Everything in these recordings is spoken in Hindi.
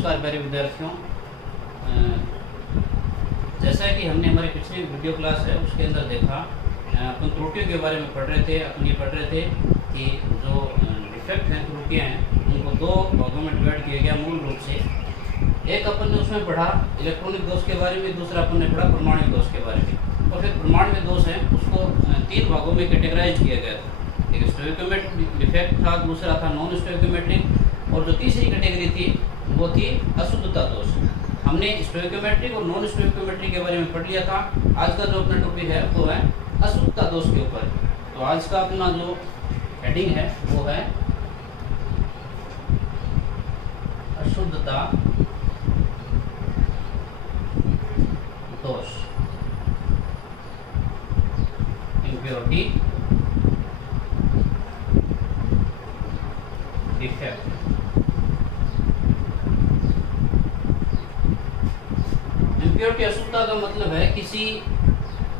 नमस्कार प्यारे विद्यार्थियों। जैसा कि हमने हमारी पिछली वीडियो क्लास है उसके अंदर देखा, अपन त्रुटियों के बारे में पढ़ रहे थे। अपन ये पढ़ रहे थे कि जो डिफेक्ट हैं, त्रुटियाँ हैं, उनको दो भागों में डिवाइड किया गया मूल रूप से। एक अपन ने उसमें पढ़ा इलेक्ट्रॉनिक दोष के बारे में, दूसरा अपन ने पढ़ा परमाणु दोष के बारे में। और फिर परमाणु दोष है उसको तीन भागों में कैटेगराइज किया गया था। एक स्टोइकोमेट्रिक डिफेक्ट था, दूसरा था नॉन स्टोइकोमेट्रिक, और जो तीसरी कैटेगरी थी वो थी अशुद्धता दोष। हमने स्टोइकोमेट्रिक और नॉन स्टोइकोमेट्रिक के बारे में पढ़ लिया था। आज का जो अपना टॉपिक है वो है अशुद्धता दोष के ऊपर। तो आज का अपना जो हेडिंग है वो है अशुद्धता दोष, इम्प्योरिटी डिफेक्ट। इम्प्योरिटी अशुद्धता का मतलब है किसी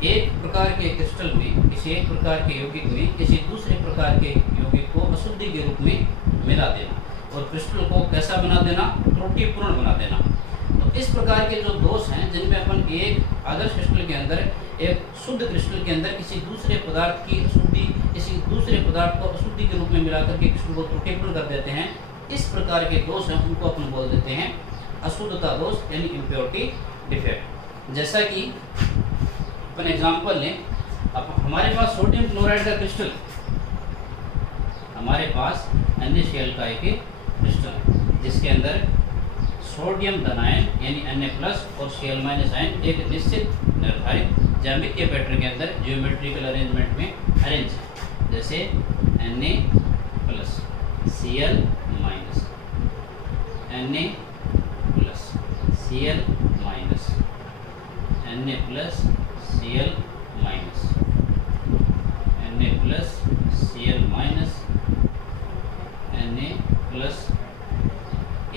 एक प्रकार के क्रिस्टल में, किसी एक प्रकार के यौगिक में किसी दूसरे प्रकार के यौगिक को अशुद्धि के रूप में मिला देना और क्रिस्टल को कैसा बना देना, त्रुटिपूर्ण बना देना। तो इस प्रकार के जो दोष हैं जिनमें अपन एक आदर्श क्रिस्टल के अंदर, एक शुद्ध क्रिस्टल के अंदर किसी दूसरे पदार्थ की अशुद्धि, किसी दूसरे पदार्थ को अशुद्धि के रूप में मिलाकर के क्रिस्टल को त्रुटिपूर्ण कर देते हैं, इस प्रकार के दोष हैं उनको अपन बोल देते हैं अशुद्धता दोष यानी इम्प्योरिटी डिफेक्ट। जैसा कि अपन एग्जांपल लें, अब हमारे पास सोडियम क्लोराइड का क्रिस्टल, हमारे पास NaCl का एक क्रिस्टल जिसके अंदर सोडियम धनायन यानी Na+ और Cl- आयन एक निश्चित निर्धारित ज्यामितीय पैटर्न के अंदर ज्योमेट्रिकल अरेंजमेंट में अरेंज है। जैसे Na+, Cl-, Na+, Cl-, Na+, Cl-, Na+, Cl-, Na+,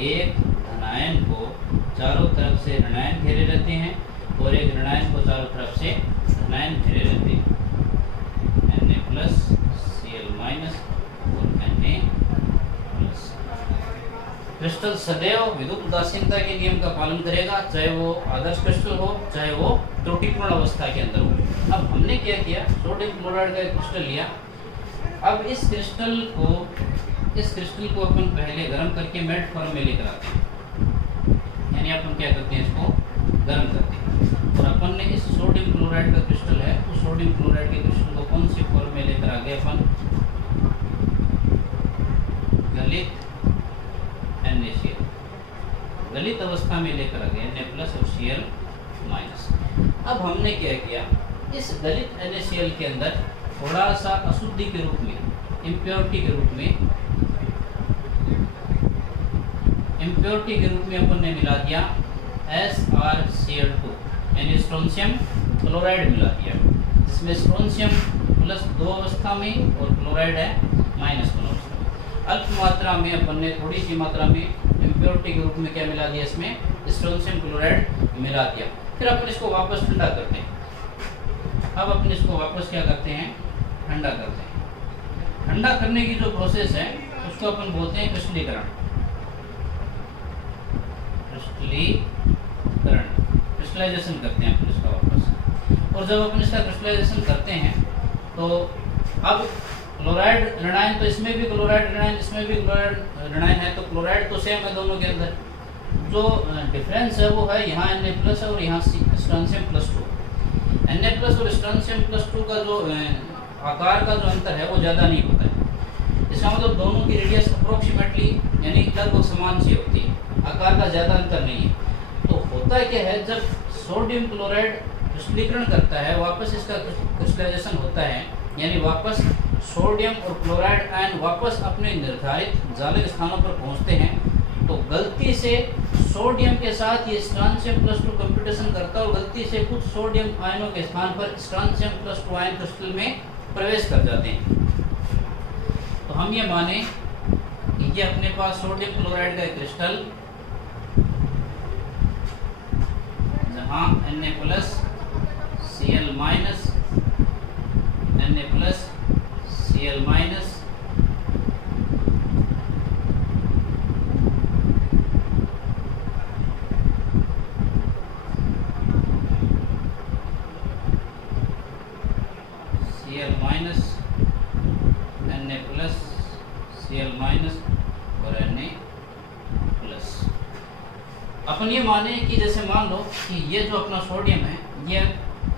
एक धनायन को चारों तरफ से ऋणायन घेरे रहते हैं और एक ऋणायन को चारों तरफ से धनायन घेरे रहते हैं। Na+, Cl- और Na+। क्रिस्टल सदैव विद्युत उदासीनता के नियम का पालन करेगा, चाहे वो आदर्श क्रिस्टल हो चाहे वो त्रुटिपूर्ण अवस्था के अंदर हो। अब हमने क्या किया, सोडियम क्लोराइड का एक क्रिस्टल लिया। अब इस क्रिस्टल को अपन पहले गर्म करके मेल्ट फॉर्म में लेकर आते हैं, यानी अपन क्या करते हैं, इसको गर्म करते हैं। और अपन ने इस सोडियम क्लोराइड का क्रिस्टल है, उस सोडियम क्लोराइड के क्रिस्टल को कौन सी फॉर्म में लेकर आ गए अपन, गलित NaCl, गलित अवस्था में लेकर आ गए Na+ और Cl-। अब हमने क्या किया, इस गलित NaCl के अंदर थोड़ा सा अशुद्धि के रूप में, इम्प्योरिटी के रूप में अपन ने मिला दिया SrCl2 यानी स्ट्रोंशियम क्लोराइड मिला दिया, जिसमें स्ट्रोंशियम +2 अवस्था में और क्लोराइड है -1 अवस्था में। अल्प मात्रा में अपन ने थोड़ी सी मात्रा में इम्प्योरिटी के रूप में क्या मिला दिया, इसमें स्ट्रोंशियम क्लोराइड मिला दिया। फिर अपन इसको वापस ठंडा करते हैं। अब अपन इसको वापस क्या करते हैं, ठंडा करते हैं। ठंडा करने की जो प्रोसेस है उसको अपन बोलते हैं क्रिस्टलीकरण। क्रिस्टलाइजेशन करते हैं अपन इसका वापस। और जब अपन इसका क्रिस्टलाइजेशन करते हैं तो अब क्लोराइड ऋणायन, तो इसमें भी क्लोराइड ऋणायन, इसमें भी क्लोराइड ऋणायन है, तो क्लोराइड तो सेम है दोनों के अंदर। जो डिफरेंस है वो है यहाँ Na+ और यहाँ स्ट्रोंशियम +2। Na+ और स्ट्रोंशियम +2 का जो आकार का जो अंतर है वो ज़्यादा नहीं होता है। इसका मतलब दोनों की रेडियस अप्रोक्सीमेटली यानी लगभग समान सी होती है, आकार का ज़्यादा अंतर नहीं है। तो होता क्या है, जब सोडियम क्लोराइड क्रिस्टलीकरण करता है, वापस इसका क्रिस्टलाइजेशन होता है, यानी वापस सोडियम और क्लोराइड आयन वापस अपने निर्धारित जालिद स्थानों पर पहुंचते हैं, तो गलती से सोडियम के साथ ये स्ट्रोंशियम +2 कंप्यूटेशन करता है और गलती से कुछ सोडियम आयनों के स्थान पर स्ट्रोंशियम +2 आयन क्रिस्टल में प्रवेश कर जाते हैं। तो हम ये माने कि ये अपने पास सोडियम क्लोराइड का एक क्रिस्टल जहाँ Na+, Cl-, Na+, Cl-, Cl minus और Na प्लस। अपन ये माने कि जैसे मान लो कि ये जो अपना सोडियम है, ये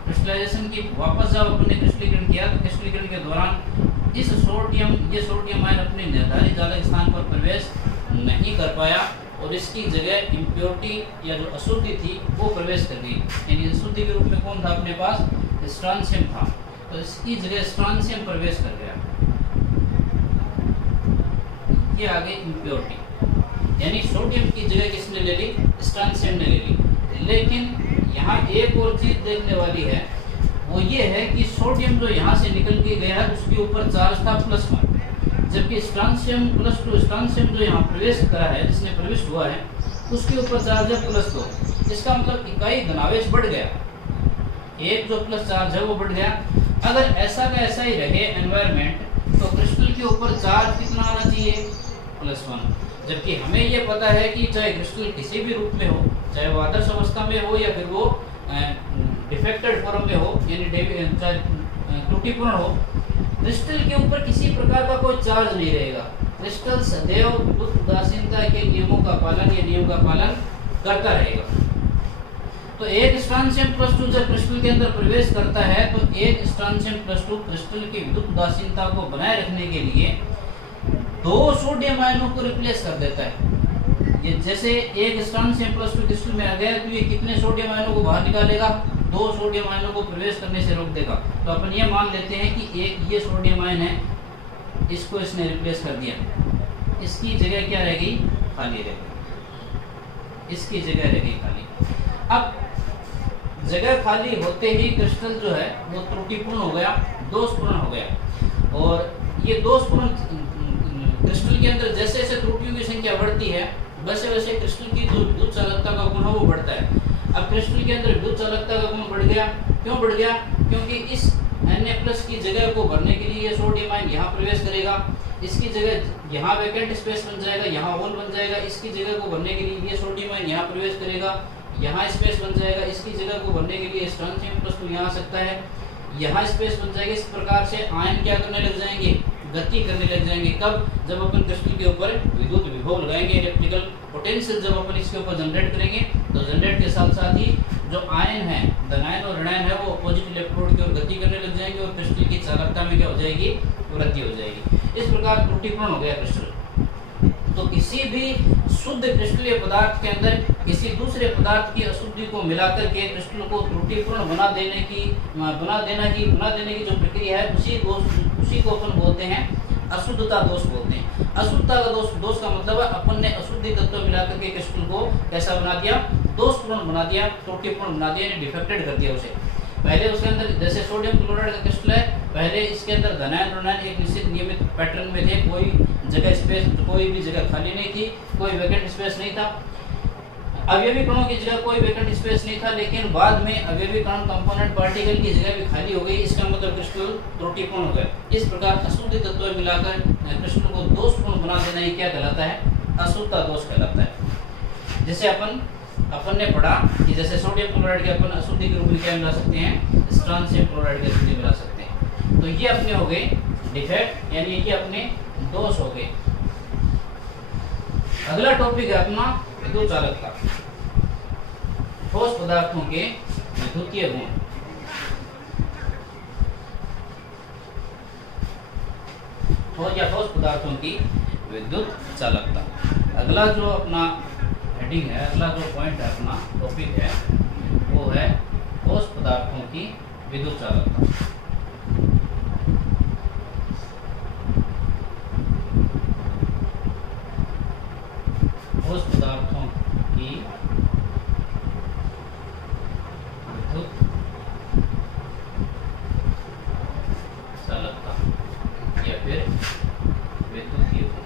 क्रिस्टलाइजेशन की वापस जब अपने क्रिस्टलीकरण किया तो क्रिस्टलीकरण के दौरान ये सोडियम आयन अपने निर्धारित चालक स्थान पर प्रवेश नहीं कर पाया और इसकी जगह इम्प्योरिटी या जो अशुद्धि थी वो प्रवेश कर गई। यानी अशुद्धि के रूप में कौन था अपने पास? स्ट्रांसियम था, तो इसकी जगह स्ट्रांसियम प्रवेश कर गया। ये आ गई इम्प्योरिटी, यानी सोडियम की जगह किसने ले ली? स्ट्रांसियम ने ले ली। लेकिन यहाँ एक और चीज देखने वाली है, वो ये है कि सोडियम जो यहाँ से निकल के गया है उसके ऊपर चार्ज था +1, जबकि स्ट्रांसियम +2, स्ट्रांसियम जो यहाँ प्रवेश करा है, जिसने प्रवेश हुआ है, उसके ऊपर चार्ज है +2। इसका मतलब इकाई धनावेश बढ़ गया, एक जो प्लस चार्ज है वो बढ़ गया। अगर ऐसा का ऐसा ही रहे एनवायरनमेंट, तो क्रिस्टल के ऊपर चार्ज कितना आना चाहिए? +1। जबकि हमें ये पता है कि चाहे क्रिस्टल किसी भी रूप में हो, चाहे वो आदर्श अवस्था में हो या फिर वो डिफेक्टेड फॉर्म में हो, यानी चाहे त्रुटिपूर्ण हो, क्रिस्टल के ऊपर किसी प्रकार का कोई चार्ज नहीं रहेगा। क्रिस्टल सदैव विद्युत उदासीनता के नियमों का पालन या नियम का पालन करता रहेगा। तो एक स्ट्रांसियम +2 जब क्रिस्टल के अंदर प्रवेश करता है तो एक स्ट्रांसियम +2 क्रिस्टल की विद्युत उदासीनता को बनाए रखने के लिए 2 सोडियम आयनों को रिप्लेस कर देता है। ये जैसे एक स्ट्रांसियम +2 क्रिस्टल में आ गया तो ये कितने सोडियम आयनों को बाहर निकालेगा? 2 सोडियम आयनों को प्रवेश करने से रोक देगा। तो अपन ये मान लेते हैं कि एक ये सोडियम आयन है, इसको इसने रिप्लेस कर दिया, इसकी जगह क्या रहेगी? खाली रहेगी, इसकी जगह रहेगी खाली। अब जगह खाली होते ही क्रिस्टल जो है वो त्रुटिपूर्ण हो गया, दोषपूर्ण हो गया। और ये दोषपूर्ण क्रिस्टल के अंदर जैसे जैसे त्रुटियों की संख्या बढ़ती है, वैसे वैसे क्रिस्टल की जो विद्युत चालकता का गुण है वो बढ़ता है। अब क्रिस्टल के अंदर विद्युत चालकता का गुण बढ़ गया, क्यों बढ़ गया? क्योंकि इस Na+ की जगह को भरने के लिए ये सोडियम आयन यहाँ प्रवेश करेगा, इसकी जगह यहाँ वैकेंट स्पेस बन जाएगा, यहाँ होल बन जाएगा, इसकी जगह को भरने के लिए ये सोडियम आयन यहाँ प्रवेश करेगा, यहाँ स्पेस बन जाएगा, इसकी जगह को भरने के लिए स्ट्रांसियम +2 यहाँ आ सकता है, यहाँ स्पेस बन जाएगी। इस प्रकार से आयन क्या करने लग जाएंगे? गति करने लग जाएंगे। कब? जब अपन क्रिस्टल के ऊपर विद्युत विभव लगाएंगे, इलेक्ट्रिकल पोटेंशियल जब अपन इसके ऊपर जनरेट करेंगे, तो जनरेट के साथ साथ ही जो आयन है, धनायन और ऋणायन है, वो अपोजिट इलेक्ट्रोड की ओर गति करने लग जाएंगे और क्रिस्टल की चालकता में क्या हो जाएगी? वृद्धि हो जाएगी। इस प्रकार त्रुटिपूर्ण हो गया क्रिस्टल। तो किसी भी शुद्ध क्रिस्टलीय पदार्थ के अंदर किसी दूसरे पदार्थ की अशुद्धि को मिलाकर के क्रिस्टल को त्रुटिपूर्ण बना देने की जो प्रक्रिया है, उसी को अपन बोलते हैं अशुद्धता दोष बोलते हैं। अशुद्धता का दोष का मतलब है अपन ने अशुद्धि तत्व मिलाकर के क्रिस्टल को कैसा बना दिया? दोषपूर्ण बना दिया, त्रुटिपूर्ण बना दिया, यानी डिफेक्टेड कर दिया उसे। पहले उसके अंदर जैसे सोडियम क्लोराइड का क्रिस्टल है, पहले इसके अंदर धनायन ऋणायन एक निश्चित नियमित पैटर्न में थे, कोई जगह स्पेस, कोई भी जगह खाली नहीं थी, कोई वैकेंट स्पेस नहीं था। अवयवी कणों की जगह कोई वैकेंट स्पेस नहीं था, लेकिन बाद में अवयवी कण कंपोनेंट पार्टिकल की जगह भी खाली हो गई। इसका मतलब क्रिस्टल त्रुटिपूर्ण हो गया। इस प्रकार अशुद्ध तत्व मिलाकर क्रिस्टल को दोषपूर्ण बना देना ही क्या कहलाता है? अशुद्धता दोष कहलाता है। जैसे अपन ने पढ़ा कि जैसे सोडियम क्लोराइड के अपन अशुद्धि के रूप में क्या मिला सकते हैं? स्ट्रांसियम क्लोराइड के अशुद्धि मिला सकते हैं। तो ये अपने हो गए डिफेक्ट, यानी कि अपने दोष हो गए। अगला टॉपिक है अपना विद्युत चालकता, ठोस पदार्थों के विद्युतीय गुण। ठोस पदार्थों की विद्युत चालकता। अगला जो अपना हेडिंग है, अगला जो पॉइंट है, अपना टॉपिक है, वो है ठोस पदार्थों की विद्युत चालकता। ठोस पदार्थों की विद्युत चालकता या फिर विद्युतीय गुण।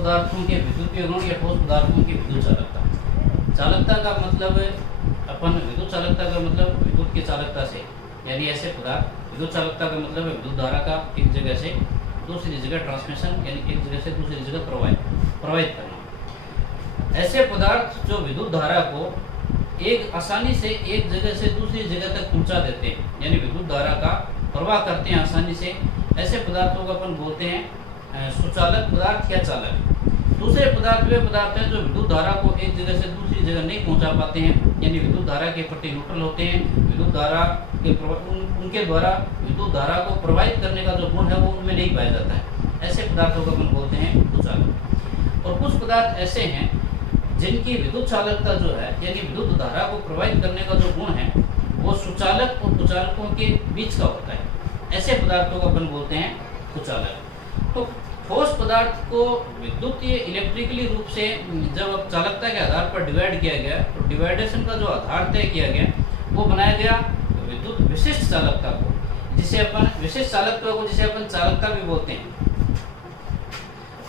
पदार्थों के विद्युतीय गुण या ठोस पदार्थों की विद्युत चालकता। चालकता का मतलब अपन विद्युत चालकता का मतलब विद्युत की चालकता से, यानी ऐसे पदार्थ, विद्युत चालकता का मतलब है विद्युत धारा का एक जगह से दूसरी जगह ट्रांसमिशन, यानी एक जगह से दूसरी जगह प्रवाहित करना। ऐसे पदार्थ जो विद्युत धारा को एक आसानी से एक जगह से दूसरी जगह तक पहुंचा देते हैं, यानी विद्युत धारा का प्रवाह करते हैं आसानी से, ऐसे पदार्थों को अपन बोलते हैं सुचालक पदार्थ या चालक। दूसरे पदार्थ वे पदार्थ हैं जो विद्युत धारा को एक जगह से दूसरी जगह नहीं पहुंचा पाते हैं, यानी विद्युत धारा के प्रति न्यूट्रल होते हैं, विद्युत धारा के उनके द्वारा विद्युत धारा को प्रवाहित करने का जो गुण है वो उनमें नहीं पाया जाता है। ऐसे पदार्थों को अपन बोलते हैं सुचालक। और कुछ पदार्थ ऐसे हैं जिनकी विद्युत चालकता जो है, यानी विद्युत धारा को प्रवाहित करने का जो गुण है वो सुचालक और कुचालकों के बीच का होता है। ऐसे पदार्थों को अपन बोलते हैं कुचालक। तो ठोस पदार्थ को विद्युतीय इलेक्ट्रिकली रूप से जब चालकता के आधार पर डिवाइड किया गया, तो डिवाइडेशन का जो आधार तय किया गया वो बनाया गया विद्युत विशिष्ट चालकता को, जिसे अपन विशिष्ट चालकता को जिसे अपन चालकता भी बोलते हैं।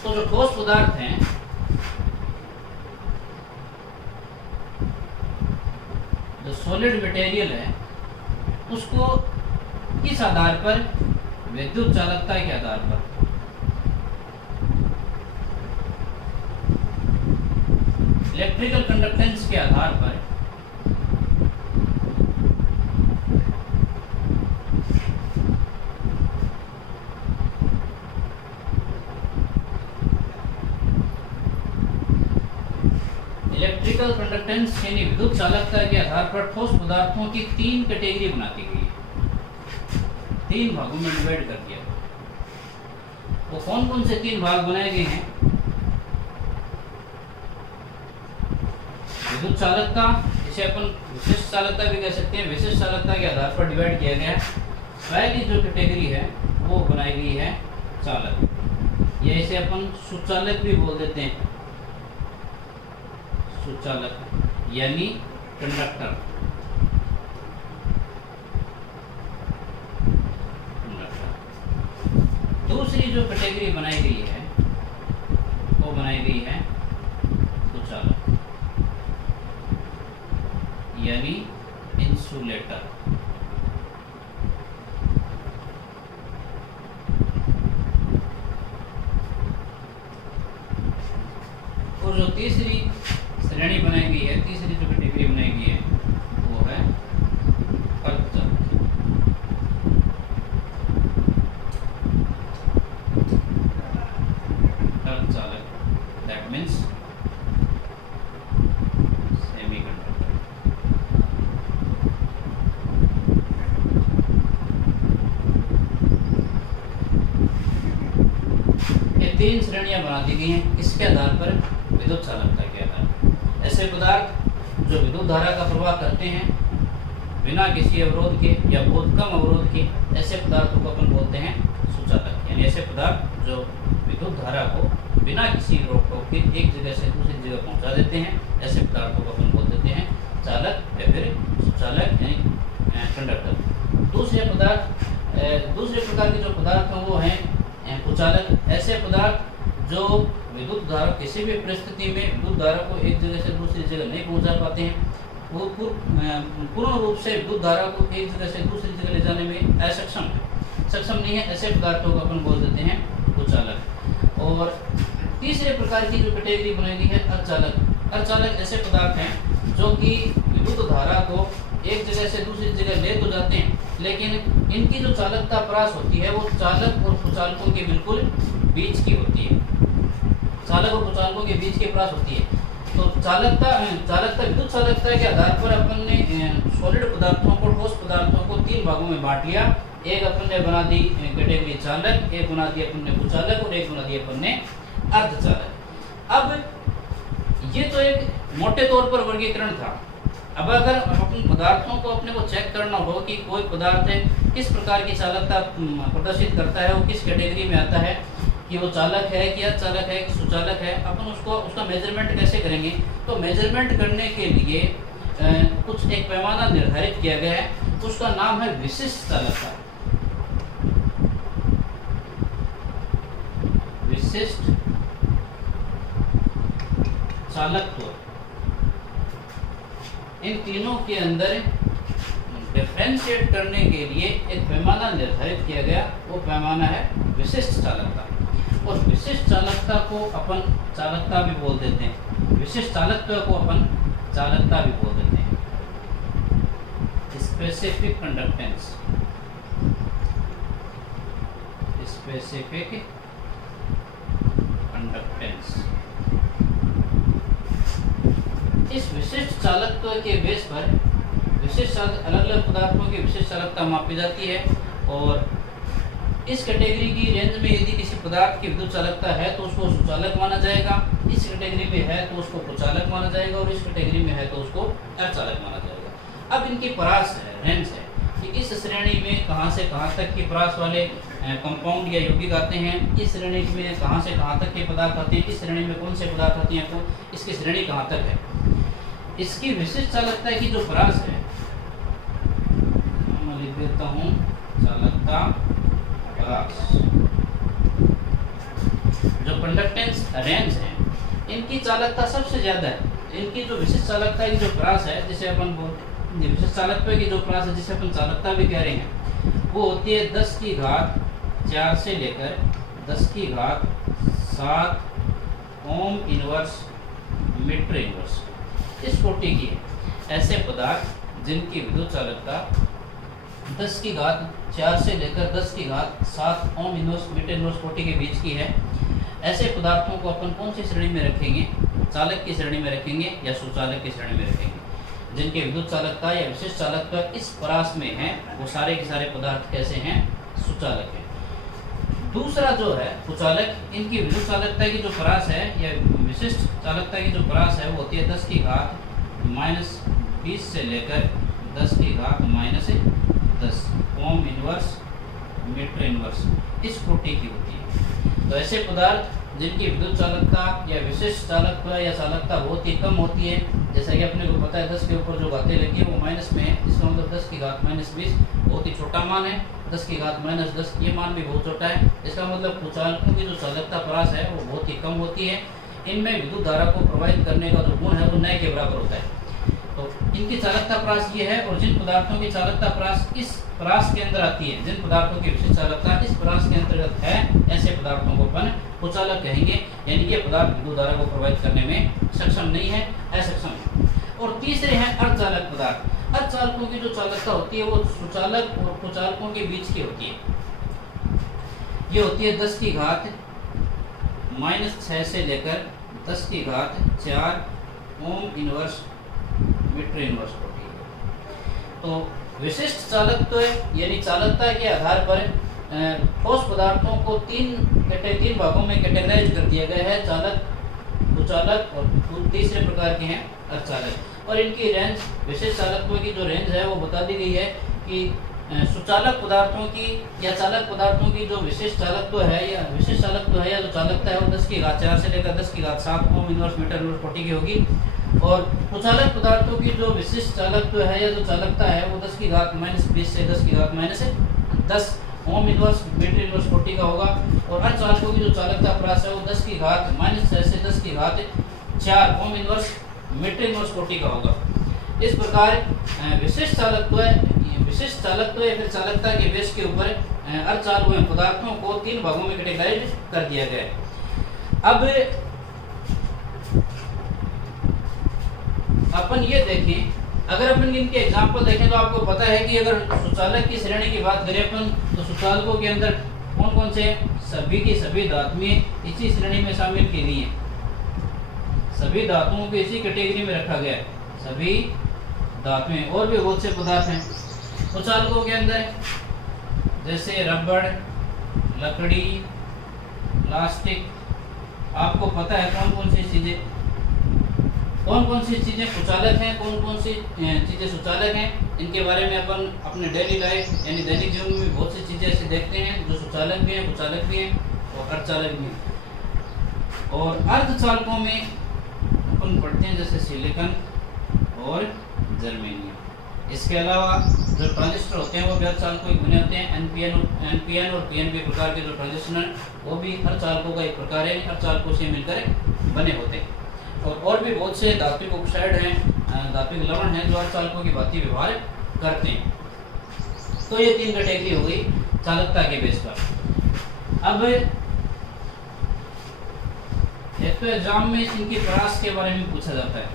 तो जो ठोस पदार्थ हैं, जो सॉलिड मटेरियल है, उसको किस आधार पर, विद्युत चालकता के आधार पर, इलेक्ट्रिकल कंडक्टेंस के आधार पर इलेक्ट्रिकल कंडक्टेंस यानी विद्युत चालकता के आधार पर ठोस पदार्थों की 3 कैटेगरी बनाती गई है, 3 भागों में डिवाइड कर दिया। वो कौन कौन से 3 भाग बनाए गए हैं? विद्युत चालकता, जिसे अपन विशिष्ट चालकता भी कह सकते हैं, विशिष्ट चालकता के आधार पर डिवाइड किया गया। पहली जो कैटेगरी है वो बनाई गई है चालक, या इसे अपन सुचालक भी बोल देते हैं, सुचालक यानी कंडक्टर। दूसरी जो कैटेगरी बनाई गई है वो बनाई गई है कुचालक यानी इंसुलेटर। और जो तीसरी श्रेणी बनाई गई है, तीसरी जो कैटेगरी बनाई गई है वो है अर्धचालक। अर्धचालक दैट मीन्स सेमीकंडक्टर। ये 3 श्रेणियां बना दी गई हैं इसके आधार पर, विद्युत चालकता के आधार पर। ऐसे पदार्थ जो विद्युत धारा का प्रवाह करते हैं बिना किसी अवरोध के या बहुत कम अवरोध के, ऐसे पदार्थों को अपन बोलते हैं सुचालक। यानी ऐसे पदार्थ जो विद्युत धारा को बिना किसी रोक टोक के एक जगह से दूसरी जगह पहुंचा देते हैं, ऐसे पदार्थों को अपन बोल देते हैं चालक या फिर सुचालक यानी कंडक्टर। दूसरे प्रकार के जो पदार्थ हैं वो हैं कुचालक। ऐसे पदार्थ जो विद्युत धारा किसी भी परिस्थिति में विद्युत धारा को एक जगह से दूसरी जगह नहीं पहुंचा पाते हैं, वो पूर्ण रूप से विद्युत धारा को एक जगह से दूसरी जगह ले जाने में सक्षम नहीं है, ऐसे पदार्थों को अपन बोल देते हैं कुचालक। और तीसरे प्रकार की जो कैटेगरी बनाई गई है अर्धचालक। अर्धचालक ऐसे पदार्थ हैं जो कि विद्युत धारा को एक जगह से दूसरी जगह ले तो जाते हैं, लेकिन इनकी जो चालकता परास होती है वो चालक और कुचालकों के बिल्कुल बीच की होती है, चालक और कुचालकों के बीच की परास होती है। तो चालकता विद्युत चालकता के आधार पर अपन ने सॉलिड पदार्थों को, ठोस पदार्थों को 3 भागों में बांट लिया। एक अपन ने बना दी कैटेगरी चालक, एक बना दी अपन ने कुचालक और एक बना दी अपन ने अर्धचालक। अब ये तो एक मोटे तौर पर वर्गीकरण था। अब अगर अपन पदार्थों को अपने को चेक करना हो कि कोई पदार्थ है किस प्रकार की चालकता प्रदर्शित करता है, वो किस कैटेगरी में आता है, कि वो चालक है कि अर्धचालक है कि सुचालक है, अपन उसका मेजरमेंट कैसे करेंगे? तो मेजरमेंट करने के लिए कुछ एक पैमाना निर्धारित किया गया है, उसका नाम है विशिष्ट चालकता। विशिष्ट चालकत्व, इन तीनों के अंदर डिफरेंशिएट करने के लिए एक पैमाना निर्धारित किया गया। वो पैमाना है विशिष्ट चालकता। और विशिष्ट चालकता को अपन चालकता भी बोल देते हैं, विशिष्ट चालकत्व को अपन चालकता भी बोल देते हैं। Specific conductance, specific conductance. इस विशिष्ट चालकत्व के बेस पर विशिष्ट अलग अलग पदार्थों की विशिष्ट चालकता मापी जाती है। और इस कैटेगरी की रेंज में यदि किसी पदार्थ की विद्युत चालकता है तो उसको सुचालक माना जाएगा, इस कैटेगरी में है तो उसको कुचालक माना जाएगा, और इस कैटेगरी में है तो उसको अर्धचालक माना जाएगा। अब इनकी परास है, रेंज है कि इस श्रेणी में कहाँ से कहाँ तक की परास वाले कंपाउंड या यौगिक आते हैं, इस श्रेणी में कहाँ से कहाँ तक के पदार्थ आते हैं, इस श्रेणी में कौन से पदार्थ आते हैं, तो इसकी श्रेणी कहाँ तक है। इसकी विशिष्ट चालकता की जो परास है, मैं लिख देता हूँ चालकता परास। जो कंडक्टेंस रेंज है, इनकी चालकता सबसे ज्यादा है। इनकी जो विशिष्ट चालकता की जो परास है, जिसे अपन बोलते हैं विशिष्ट चालकत्व की जो परास है, जिसे अपन चालकता भी कह रहे हैं, वो होती है 10 की घात 4 से लेकर 10 की घात 7 ओम इनवर्स मीटर इनवर्स, इस कोटि की है। ऐसे पदार्थ जिनकी विद्युत चालकता 10 की घात 4 से लेकर 10 की घात 7 ओम इनवर्स मीटर इनवर्स कोटि के बीच की है, ऐसे पदार्थों को अपन कौन सी श्रेणी में रखेंगे, चालक की श्रेणी में रखेंगे या सुचालक की श्रेणी में रखेंगे। जिनके विद्युत चालकता या विशिष्ट चालकता इस परास में है, वो सारे के सारे पदार्थ कैसे हैं, सुचालक हैं। दूसरा जो है कुचालक, इनकी विद्युत चालकता की जो परास है या विशिष्ट चालकता की जो परास है, वो होती है 10 की घात -20 से लेकर 10 की घात -10 ओम इनवर्स मीटर इनवर्स, इस कोटि की होती है। तो ऐसे पदार्थ जिनकी विद्युत चालकता या विशिष्ट चालकत्व या चालकता बहुत ही कम होती है, जैसा कि अपने को पता है 10 के ऊपर जो घातें लगी है वो माइनस में है, इसका मतलब 10 की घात -20 बहुत ही छोटा मान है, 10 की घात -10 ये मान भी बहुत छोटा है। इसका मतलब कुचालकों की जो चालकता परास है वो बहुत ही कम होती है। इनमें विद्युत धारा को प्रवाहित करने का जो गुण है वो नए के बराबर होता है। तो इनकी चालकता परास ये है। और जिन पदार्थों की चालकता परास इस परास के अंदर आती है, जिन पदार्थों की विशिष्ट चालकता इस परास के अंतर्गत है, ऐसे पदार्थों को अपन कुचालक कहेंगे। यानी ये पदार्थ विद्युत धारा को प्रवाहित करने में सक्षम नहीं है, असक्षम है। और तीसरे हैं अर्धचालक पदार्थ। अर्धचालकों की जो चालकता होती है वो सुचालक और कुचालकों के बीच की होती है। ये होती है 10 की घात -6 से लेकर 10 की घात 4 ओम इनवर्स मीटर इनवर्स होती है। तो विशिष्ट चालकत्व यानी चालकता के आधार पर ठोस पदार्थों को तीन भागों में कैटेगराइज कर दिया गया है, चालक, कुचालक और तीसरे प्रकार के हैं अर्धचालक। और इनकी रेंज, विशिष्ट चालकत्व की जो रेंज है वो बता दी गई है कि सुचालक पदार्थों की या चालक पदार्थों की जो विशिष्ट चालकत्व है या विशिष्ट चालकत्व है या जो चालकता है वो 10 की घात 4 से लेकर 10 की घात 7 ओम इनवर्स मीटर इनवर्स कोटि की होगी। और कुचालक पदार्थों की जो विशिष्ट चालकत्व है या जो चालकता है वो 10 की घात -20 से 10 की घात -10 ओम इनवर्स मीटर इनवर्स कोटि का होगा। और अर्धचालकों की जो चालकता परास है वो 10 की घात -6 से 10 की घात 4 ओम इनवर्स मीटर इनवर्स कोटि का होगा। इस प्रकार विशिष्ट चालकत्व या फिर चालकता के बेस के ऊपर अर्धचालक पदार्थों को 3 भागों में कैटेगराइज कर दिया गया है। अब अपन ये देखें, अगर अपन इनके एग्जाम्पल देखें तो आपको पता है कि अगर सुचालक की श्रेणी की बात करें अपन, तो सुचालकों के अंदर कौन कौन से सभी की सभी धातुएं इसी श्रेणी में शामिल की गई हैं। सभी धातुओं को इसी कैटेगरी में रखा गया है, सभी धातुएं। और भी बहुत से पदार्थ हैं कुचालकों के अंदर, जैसे रबड़, लकड़ी, प्लास्टिक। आपको पता है कौन कौन सी चीजें कुचालक हैं, कौन कौन सी चीजें सुचालक हैं। इनके बारे में अपन अपने डेली लाइफ यानी दैनिक जीवन में बहुत सी चीजें ऐसे देखते हैं जो सुचालक भी हैं, कुचालक भी हैं और अर्धचालक भी हैं। और अर्धचालकों में अपन पढ़ते हैं जैसे सिलिकॉन और जर्मेनियम। इसके अलावा जो ट्रांजिस्टर होते हैं वो भी अर्धचालकों के बने होते हैं। एनपीएन और पीएनपी प्रकार के जो ट्रांजिस्टर वो भी अर्धचालकों का एक प्रकार है, अर्धचालकों से मिलकर बने होते हैं। और भी बहुत से धात्विक ऑक्साइड हैं, धात्विक लवण हैं जो अर्धचालकों की भांति व्यवहार करते हैं। तो ये 3 कैटेगरी हो गई चालकता के बेस पर। अब एक तो एग्जाम में इनकी परास के बारे में पूछा जाता है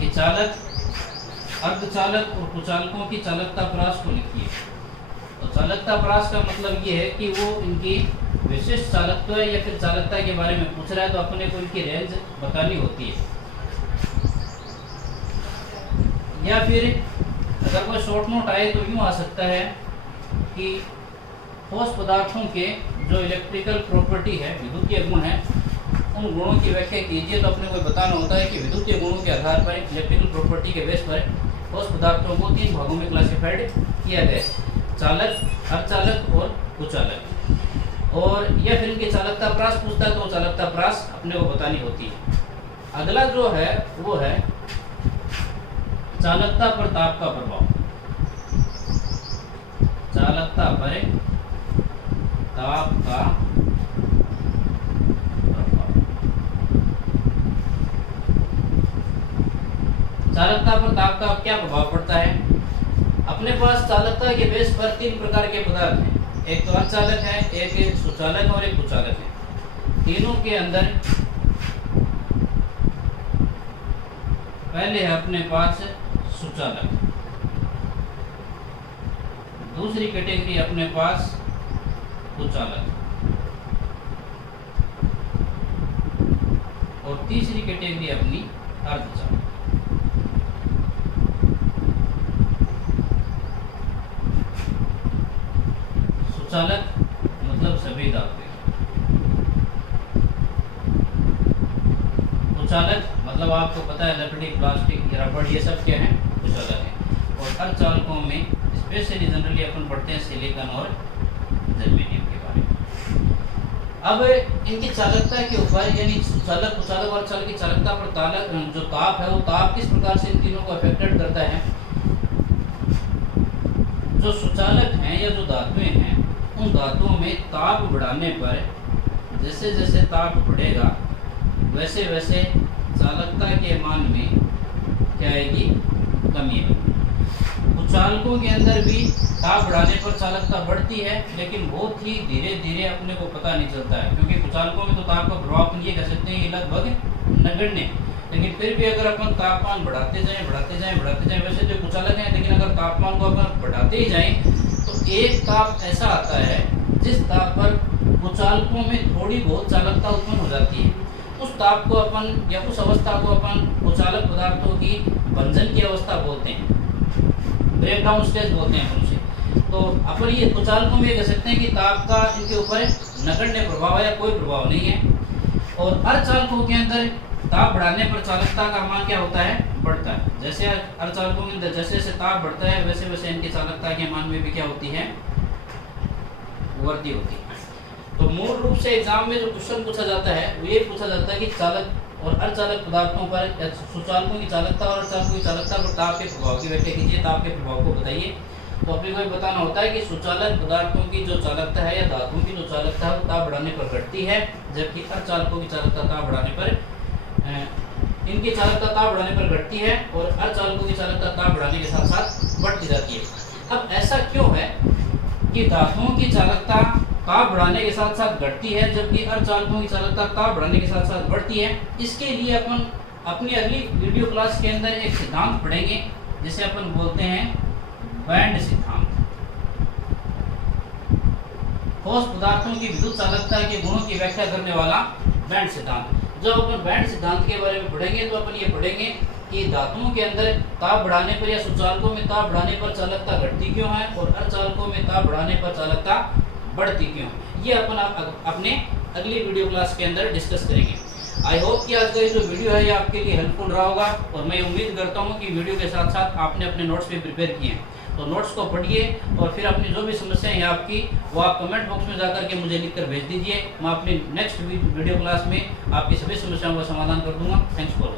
कि चालक, अर्धचालक और कुचालकों की चालकता परास को लिखिए। तो चालकता परास का मतलब ये है कि वो इनकी विशिष्ट चालकत्व है या फिर चालकता के बारे में पूछ रहा है तो अपने को इनकी रेंज बतानी होती है। या फिर अगर कोई शॉर्ट नोट आए तो यूँ आ सकता है कि ठोस पदार्थों के जो इलेक्ट्रिकल प्रॉपर्टी है, विद्युतीय गुण है, उन गुणों की व्याख्या कीजिए। तो अपने को बताना होता है कि विद्युतीय गुणों के आधार पर, इलेक्ट्रिकल प्रॉपर्टी के बेस पर ठोस पदार्थों को 3 भागों में क्लासिफाइड किया गया, चालक, अर्धचालक और कुचालक। और यह फिर इनकी चालकता परास पूछता है तो चालकता परास अपने को बतानी होती है। अगला जो है वो है चालकता पर ताप का प्रभाव। चालकता पर ताप का प्रभाव। चालकता पर ताप का क्या प्रभाव पड़ता है? अपने पास चालकता के बेस पर 3 प्रकार के पदार्थ हैं। एक तो अर्धचालक है, एक सुचालक और एक कुचालक है। तीनों के अंदर पहले है अपने पास सुचालक, दूसरी कैटेगरी अपने पास कुचालक और तीसरी कैटेगरी अपनी अर्धचालक। सुचालक मतलब सभी धातु, कुचालक मतलब आपको पता है लकड़ी, प्लास्टिक, रबड़, ये सब क्या है? कुचालक है। और अर्धचालकों में स्पेशली जनरली अपन पढ़ते हैं सिलिकॉन और जर्मेनियम के बारे में। अब इनकी चालकता के ऊपर यानी सुचालक, कुचालक और अर्धचालक की चालकता पर जो ताप है वो ताप किस प्रकार से इन तीनों को अफेक्टेड करता है? जो सुचालक हैं या जो धातुएं हैं, उन धातुओं में ताप बढ़ाने पर जैसे जैसे ताप बढ़ेगा वैसे वैसे चालकता के मान में क्या आएगी? कमी आएगी। कुचालकों के अंदर भी ताप बढ़ाने पर चालकता बढ़ती है, लेकिन बहुत ही धीरे धीरे अपने को पता नहीं चलता है, क्योंकि कुचालकों में तो ताप का प्रभाव अपन ये कह सकते हैं लगभग नगण्य। लेकिन फिर भी अगर अपन तापमान बढ़ाते जाएं वैसे जो कुचालक हैं, लेकिन अगर तापमान को अपन बढ़ाते ही जाएं तो एक ताप ऐसा आता है जिस ताप पर कुचालकों में थोड़ी बहुत चालकता उत्पन्न हो जाती है। उस ताप को अपन या उस अवस्था को अपन कुचालक पदार्थों की भंजन की अवस्था बोलते हैं, ब्रेकडाउन स्टेज बोलते हैं अपन उसे। तो अपन ये कुचालकों में कह सकते हैं कि ताप का इनके ऊपर नगण्य प्रभाव है या कोई प्रभाव नहीं है। और अर्धचालकों के अंदर ताप बढ़ाने पर चालकता का मान क्या होता है? बढ़ता है। जैसे अर्धचालकों के अंदर जैसे जैसे ताप बढ़ता है वैसे वैसे इनकी चालकता के मान में भी क्या होती है? वृद्धि होती है। तो मूल रूप से एग्जाम में जो क्वेश्चन पूछा जाता है वो ये पूछा जाता है कि चालक और अर्धचालक पदार्थों पर सुचालकों की चालकता और अर्धचालकों की चालकता पर ताप के प्रभाव की व्याख्या कीजिए, ताप के प्रभाव को बताइए। तो अपने को बताना होता है कि सुचालक पदार्थों की जो चालकता है या धातुओं की जो चालकता है वो ताप बढ़ाने पर घटती है, जबकि अर्धचालकों की चालकता ताप बढ़ाने पर इनकी चालकता ताप बढ़ाने पर घटती है और अर्धचालकों की चालकता ताप बढ़ाने के साथ साथ बढ़ती जाती है। अब ऐसा क्यों है कि धातुओं की चालकता ताप बढ़ाने के साथ साथ घटती है जबकि अर्धचालकों की चालकता ताप बढ़ाने के साथ साथ बढ़ती है? इसके लिए अपन अपनी अगली वीडियो क्लास के अंदर एक सिद्धांत पढ़ेंगे जिसे अपन बोलते हैं बैंड सिद्धांत। ठोस पदार्थों की विद्युत चालकता के गुणों की व्याख्या करने वाला बैंड सिद्धांत। जब अपन बैंड सिद्धांत के बारे में पढ़ेंगे तो अपन ये पढ़ेंगे कि धातुओं के अंदर ताप बढ़ाने पर या सुचालकों में ताप बढ़ाने पर चालकता घटती क्यों है और अर्धचालकों में ताप बढ़ाने पर चालकता बढ़ती क्यों है। ये अपन अपने अगली वीडियो क्लास के अंदर डिस्कस करेंगे। आई होप कि आज का ये जो वीडियो है ये आपके लिए हेल्पफुल रहा होगा और मैं उम्मीद करता हूँ कि वीडियो के साथ साथ आपने अपने नोट्स भी प्रिपेयर किए हैं। तो नोट्स को पढ़िए और फिर अपनी जो भी समस्याएं हैं आपकी वो आप कमेंट बॉक्स में जाकर के मुझे लिखकर भेज दीजिए। मैं अपनी नेक्स्ट वीडियो क्लास में आपकी सभी समस्याओं का समाधान कर दूंगा। Thanks for